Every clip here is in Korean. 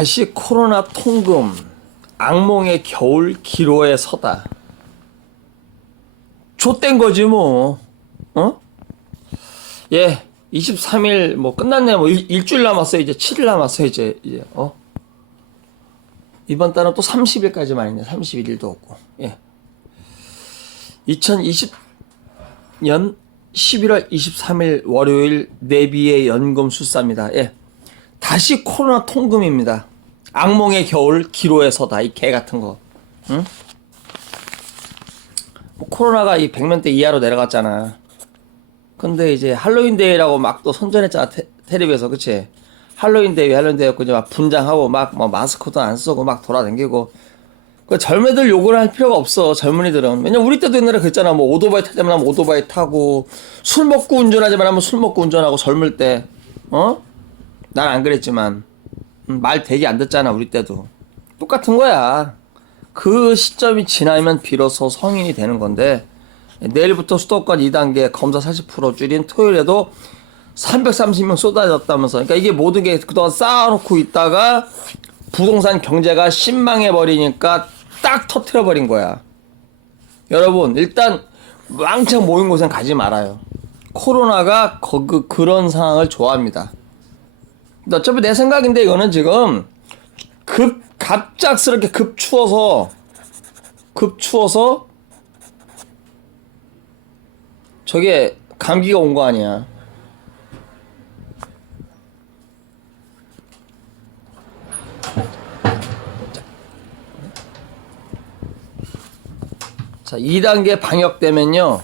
다시 코로나 통금 악몽의 겨울 기로에 서다. 좆된 거지 뭐. 어? 예. 23일 뭐 끝났네 뭐 일, 일주일 남았어 이제 7일 남았어 이제 이제 어 이번 달은 또 30일까지만 있네 31일도 없고 예 2020년 11월 23일 월요일 내비의 연금 수사입니다 예 다시 코로나 통금입니다 악몽의 겨울 기로에 서다 이 개 같은 거. 응? 뭐 코로나가 이 100명대 이하로 내려갔잖아. 근데 이제 할로윈 데이라고 막 또 선전했잖아 테, 텔레비에서. 그치? 할로윈 데이 할로윈 데이였고 이제 막 분장하고 막 뭐 마스크도 안 쓰고 막 돌아다니고. 그 젊은이들 욕을 할 필요가 없어 젊은이들은. 왜냐 우리 때도 옛날에 그랬잖아. 뭐 오토바이 타자면 하면 오토바이 타고 술 먹고 운전하자면 하면 술 먹고 운전하고 젊을 때. 어? 난 안 그랬지만. 음, 말 되게 안 듣잖아 우리 때도 똑같은 거야 그 시점이 지나면 비로소 성인이 되는 건데 내일부터 수도권 2단계 검사 40% 줄인 토요일에도 330명 쏟아졌다면서. 그러니까 이게 모든 게 그동안 쌓아놓고 있다가 부동산 경제가 신망해 버리니까 딱 터트려 버린 거야. 여러분, 일단 왕창 모인 곳엔 가지 말아요. 코로나가 거, 그, 그런 상황을 좋아합니다. 어차피 내 생각인데 이거는 지금 급, 갑작스럽게 급 추워서, 급 추워서 저게 감기가 온 거 아니야. 자, 2단계 방역 되면요.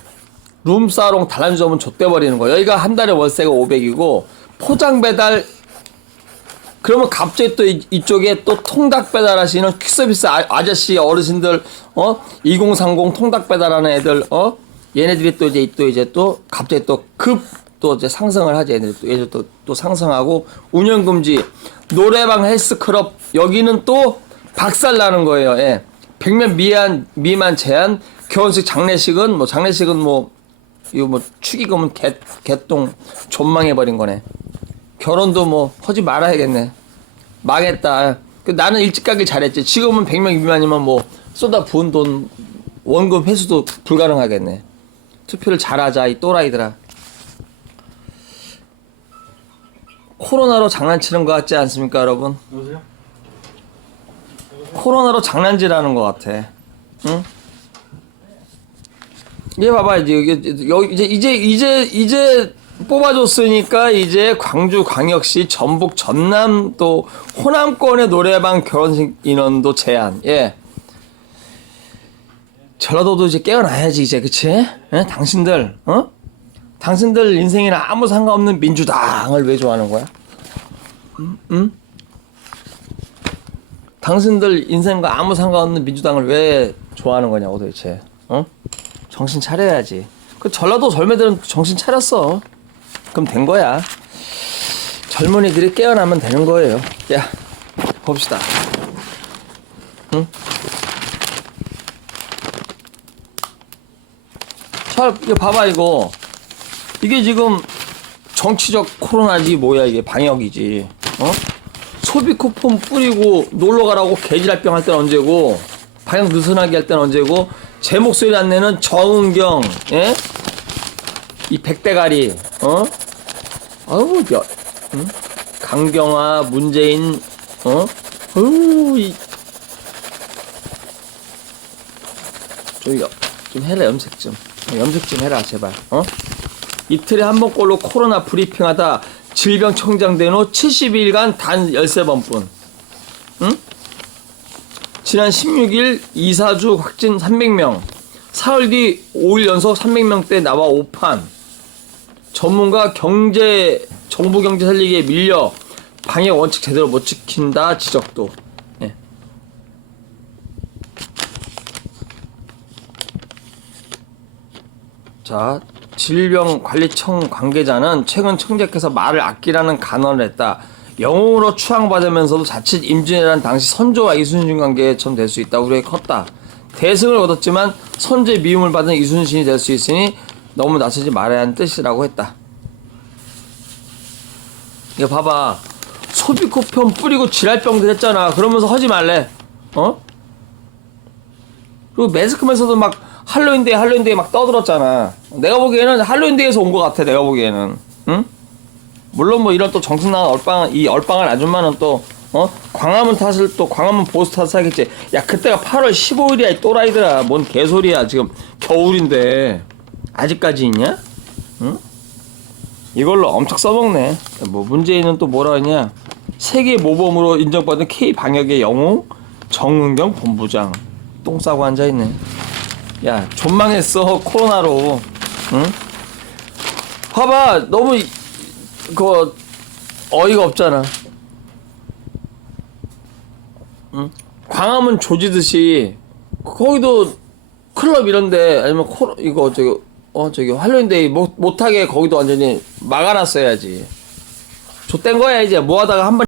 룸사롱 다람쥐점은 좆대버리는 거예요. 여기가 한 달에 월세가 500이고, 포장 배달, 그러면 갑자기 또 이, 이쪽에 또 통닭 배달하시는 퀵서비스 아, 아저씨 어르신들, 어? 2030 통닭 배달하는 애들, 어? 얘네들이 또 이제 또 이제 또 갑자기 또 급 또 이제 상승을 하지 얘네들 또 얘들 또, 또 상승하고 운영 금지 노래방 헬스클럽 여기는 또 박살 나는 거예요. 예. 100명 미만 미만 제한 결혼식 장례식은 뭐 장례식은 뭐 이거 뭐 축의금은 개 개똥 존망해 버린 거네. 결혼도 뭐 하지 말아야겠네. 망했다. 그 나는 일찍 가길 잘했지. 지금은 100명 미만이면 뭐 쏟아 부은 돈 원금 회수도 불가능하겠네. 투표를 잘하자 이 또라이들아. 코로나로 장난치는 것 같지 않습니까, 여러분? 여보세요? 코로나로 장난질하는 것 같아. 응? 얘 봐봐 이제 여기 여기 이제 이제 이제 이제 뽑아줬으니까 이제 광주 광역시 전북 전남 또 호남권의 노래방 결혼식 인원도 제한. 예. 전라도도 이제 깨어나야지 이제 그치? 예? 당신들 어? 당신들 인생이랑 아무 상관없는 민주당을 왜 좋아하는 거야? 음? 음? 당신들 인생과 아무 상관없는 민주당을 왜 좋아하는 거냐고 도대체 어? 정신 차려야지 그 전라도 젊애들은 정신 차렸어 그럼 된 거야 젊은이들이 깨어나면 되는 거예요 야 봅시다 응? 자 이거 봐봐 이거 이게 지금 정치적 코로나지 뭐야 이게 방역이지 어? 소비 쿠폰 뿌리고 놀러 가라고 개지랄병 할 때는 언제고 방역 느슨하게 할 때는 언제고 제 목소리 안 내는 정은경 예? 이 백대가리 어? 아우 여, 응? 강경화 문재인 어? 어우 이 좀, 여, 좀 해라 염색 좀 염색 좀 해라 제발 어? 이틀에 한 번꼴로 코로나 브리핑하다 질병 청장 된 후 70일간 단 13번뿐 응? 지난 16일 이사주 확진 300명 사흘 뒤 5일 연속 300명대 나와 오판 전문가 경제 정부 경제 살리기에 밀려 방역 원칙 제대로 못 지킨다 지적도 예. 자, 질병관리청 관계자는 최근 청재께서 말을 아끼라는 간언을 했다. 영웅으로 추앙받으면서도 자칫 임진왜란 당시 선조와 이순신 관계처럼 될수 있다. 우리에 컸다. 대승을 얻었지만 선제 미움을 받은 이순신이 될 수 있으니 너무 나서지 말아야 하는 뜻이라고 했다. 이거 봐봐. 소비 쿠폰 뿌리고 지랄병들 했잖아. 그러면서 하지 말래. 어? 그리고 매스컴에서도 막 할로윈데이 할로윈데이 막 떠들었잖아. 내가 보기에는 할로윈데이에서 온 것 같아. 내가 보기에는. 응? 물론 뭐 이런 또 정승나는 얼빵 이 얼빵한 아줌마는 또 어? 광화문 탓을 또 광화문 보스 탓을 하겠지. 야 그때가 8월 15일이야 이 또라이들아. 뭔 개소리야 지금 겨울인데 아직까지 있냐? 응? 이걸로 엄청 써먹네. 뭐 문재인은 또 뭐라 하냐? 세계 모범으로 인정받은 K 방역의 영웅 정은경 본부장 똥 싸고 앉아 있네. 야 존망했어 코로나로. 응? 봐봐 너무 이- 그 어이가 없잖아. 응? 광화문 조지듯이 거기도 클럽 이런데 아니면 코 이거 저기 어 저기 할로윈데이 못 못하게 거기도 완전히 막아놨어야지. 좆된 거야 이제 뭐 하다가 한번